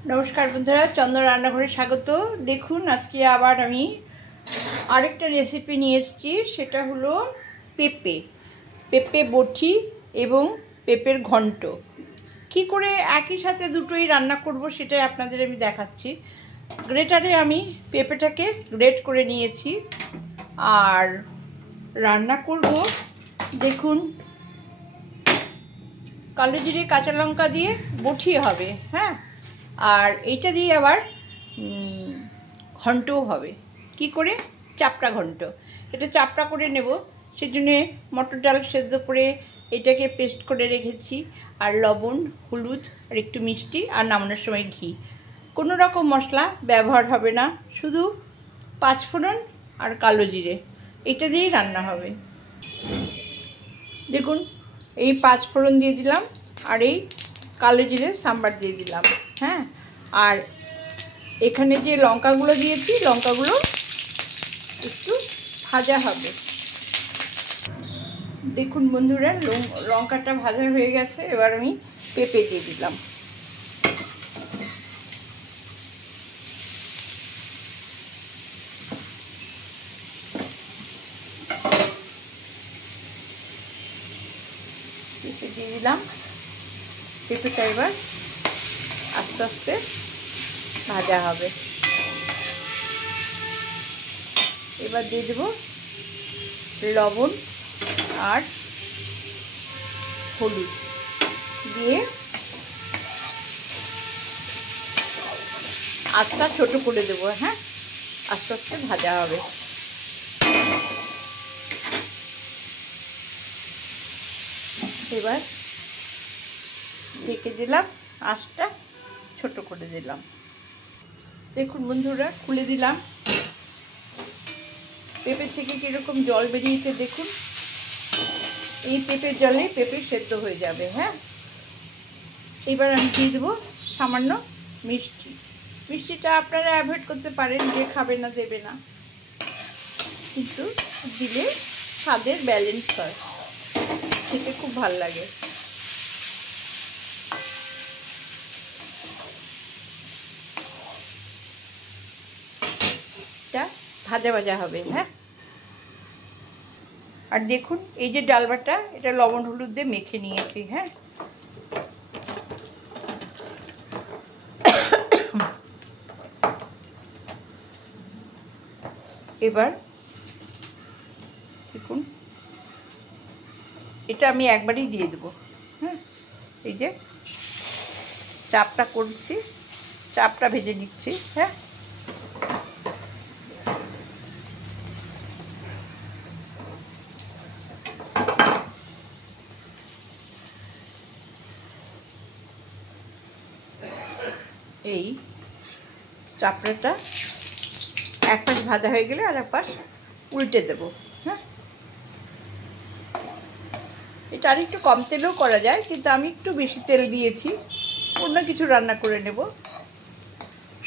नमस्कार बंधुरा चंद्र रान्नाघरे स्वागत। देखुन आज के आबार आमी आरेकटा रेसिपि निये एसेछि, सेटा हलो पेঁপে पेঁপে बटी एबं पेঁপেर घन्ट। कि करे एकई साथे दुटोई रान्ना करब सेटाई आपनादेर आमी देखाच्छि। ग्रेटारे आमी पेঁপেटाके ग्रेट करे नियेछि आर रान्ना करब। देखुन कालो जिरे काँचा लंका दिए बटी हबे, हाँ, और এইটা দিয়ে আবার ঘন্টও হবে। কি করে? চাপড়া ঘন্ট। এটা চাপড়া করে নেব, সেজন্য মটর ডাল সেদ্ধ করে এটাকে পেস্ট করে রেখেছি, আর লবণ, হলুদ আর একটু মিষ্টি আর নামানোর সময় ঘি। কোনো রকম মশলা ব্যবহার হবে না, শুধু পাঁচফোড়ন আর কালো জিরে, এটা দিয়েই রান্না হবে। দেখুন এই পাঁচফোড়ন দিয়ে দিলাম আর এই কালো জিরে সাম্বার দিয়ে দিলাম, হ্যাঁ। আর এখানে যে লঙ্কাগুলো দিয়েছি, লঙ্কাগুলো একটু ভাজা হবে। দেখুন বন্ধুরা, লঙ্কাটা ভাজা হয়ে গেছে। এবার আমি পেঁপে দিয়ে দিলাম। পেঁপে দিয়ে দিলাম। পেঁপেটা এবার আস্তে আস্তে ভাজা হবে। এবার দিয়ে দেব লবণ আর হলুদ দিয়ে আস্তে ছোট করে দেব, হ্যাঁ, আস্তে আস্তে ভাজা হবে। এবার ঢেকে দিলাম, আঁচটা ছোট করে দিলাম। দেখুন বন্ধুরা, খুলে দিলাম। পেঁপে থেকে কিরকম জল বেরিয়েছে দেখুন। এই পেঁপের জলে পেঁপে সেদ্ধ হয়ে যাবে, হ্যাঁ। এবার আমি দিয়ে দেবো সামান্য মিষ্টি। মিষ্টিটা আপনারা অ্যাভয়েড করতে পারেন, যে খাবে না দেবে না, কিন্তু দিলে স্বাদের ব্যালেন্স হয়, খেতে খুব ভালো লাগে। ভাজা ভাজা হবে, হ্যাঁ। আর দেখুন এই যে ডালবাটা, এটা লবণ হলুদ দিয়ে মেখে নিয়েছি, হ্যাঁ। এবার দেখুন এটা আমি একবারই দিয়ে দেবো, হ্যাঁ। এই যে চাপটা করছি, চাপটা ভেজে নিচ্ছি, হ্যাঁ। এই চাপড়াটা এক পাশ ভাজা হয়ে গেলে আর এক পাশ উল্টে দেবো, হ্যাঁ। এটা আর একটু কম তেলেও করা যায়, কিন্তু আমি একটু বেশি তেল দিয়েছি, অন্য কিছু রান্না করে নেব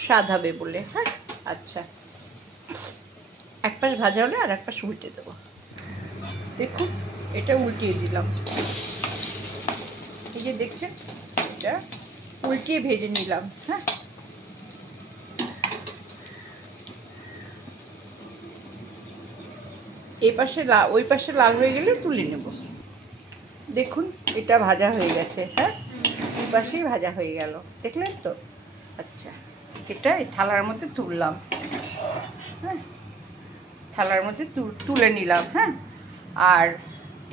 স্বাদ হবে বলে, হ্যাঁ। আচ্ছা, এক পাশ ভাজা হলে আর এক পাশ উল্টে দেবো। দেখুন এটা উল্টিয়ে দিলাম। এই যে দেখছেন, এটা উল্টিয়ে ভেজে নিলাম, হ্যাঁ। এই পাশে ওই পাশে লাল হয়ে গেলে তুলে নেব। দেখুন এটা ভাজা হয়ে গেছে, হ্যাঁ, এই পাশেই ভাজা হয়ে গেল, দেখলেন তো। আচ্ছা, এটা এই থালার মধ্যে তুললাম, হ্যাঁ, থালার মধ্যে তুলে নিলাম, হ্যাঁ। আর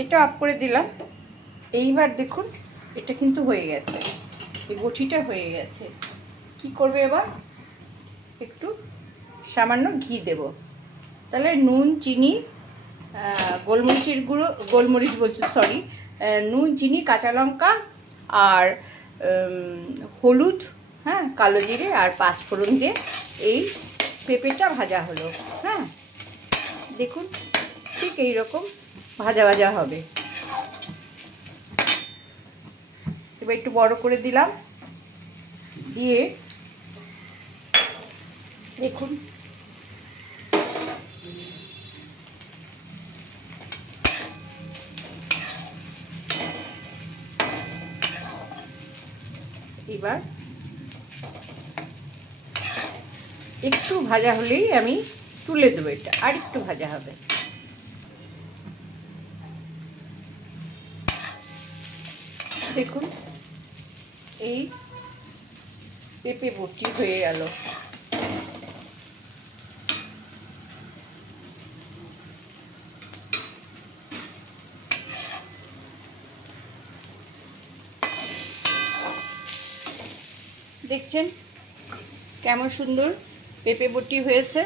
এটা অফ করে দিলাম। এইবার দেখুন এটা কিন্তু হয়ে গেছে, এই বটিটা হয়ে গেছে। কি করবে এবার? একটু সামান্য ঘি দেব, তাহলে নুন, চিনি, গোলমরিচের গুঁড়ো, গোলমরিচ বলছি, সরি, নুন, চিনি, কাঁচা লঙ্কা আর হলুদ, হ্যাঁ, কালো জিরে আর পাঁচফোড়ন দিয়ে এই পেঁপেটা ভাজা হলো, হ্যাঁ। দেখুন ঠিক এই রকম ভাজা ভাজা হবে। এবার একটু বড় করে দিলাম, দিয়ে দেখুন এবার একটু ভাজা হলেই আমি তুলে দেবো। এটা আর একটু ভাজা হবে। দেখুন এই পেঁপে বটি হয়ে গেল। দেখছেন কেমন সুন্দর পেঁপে বটি হয়েছে,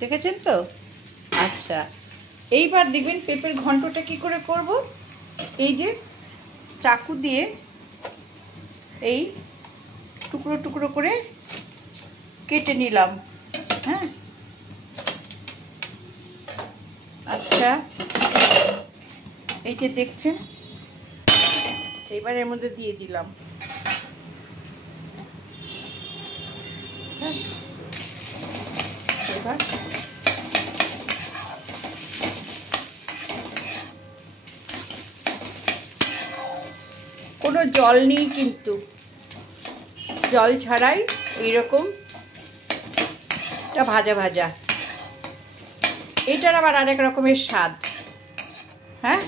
দেখেছেন তো? আচ্ছা, এইবার দেখবেন পেঁপের ঘন্টটা কি করে করব। এই যে চাকু দিয়ে এই টুকরো টুকরো করে কেটে নিলাম। হ্যাঁ, আচ্ছা, এই যে দেখছেন, এইবার এর মধ্যে দিয়ে দিলাম। এবার কোনো জল নেই, কিন্তু জল ছাড়াই এইরকম ভাজা ভাজা। এটার আবার আরেক রকমের স্বাদ। হ্যাঁ,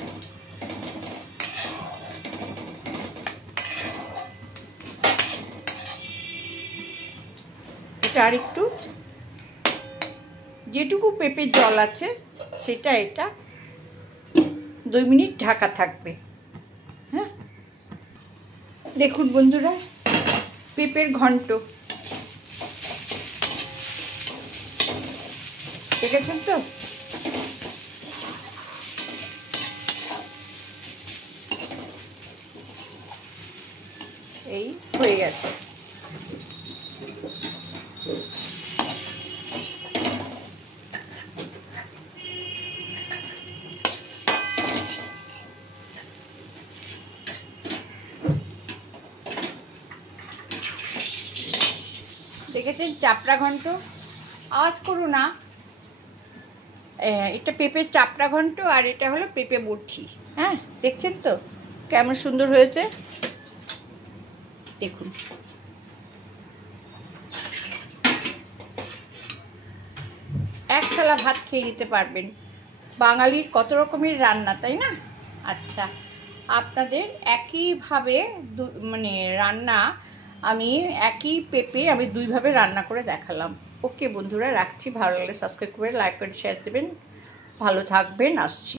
এটা আর একটু যেটুকু পেঁপের জল আছে সেটা এটা 2 মিনিট ঢাকা থাকবে। হ্যাঁ, দেখুন বন্ধুরা পেঁপের ঘন্ট, দেখেছেন তো? এই হয়ে গেছে। দেখেছেন চাপড়া ঘন্ট? আওয়াজ করো না। এটা পেঁপের চাপড়া ঘন্ট আর এটা হলো পেঁপে বটি। হ্যাঁ, দেখছেন তো কেমন সুন্দর হয়েছে? দেখুন এক থালা ভাত খেয়ে নিতে পারবেন। বাঙালির কত রকমের রান্না, তাই না? আচ্ছা, আপনাদের একইভাবে মানে রান্না আমি একই পেঁপে আমি 2 ভাবে রান্না করে দেখালাম। ওকে বন্ধুরা, রাখছি। ভালো লাগলে সাবস্ক্রাইব করে লাইক করে শেয়ার দেবেন। ভালো থাকবেন, আসছি।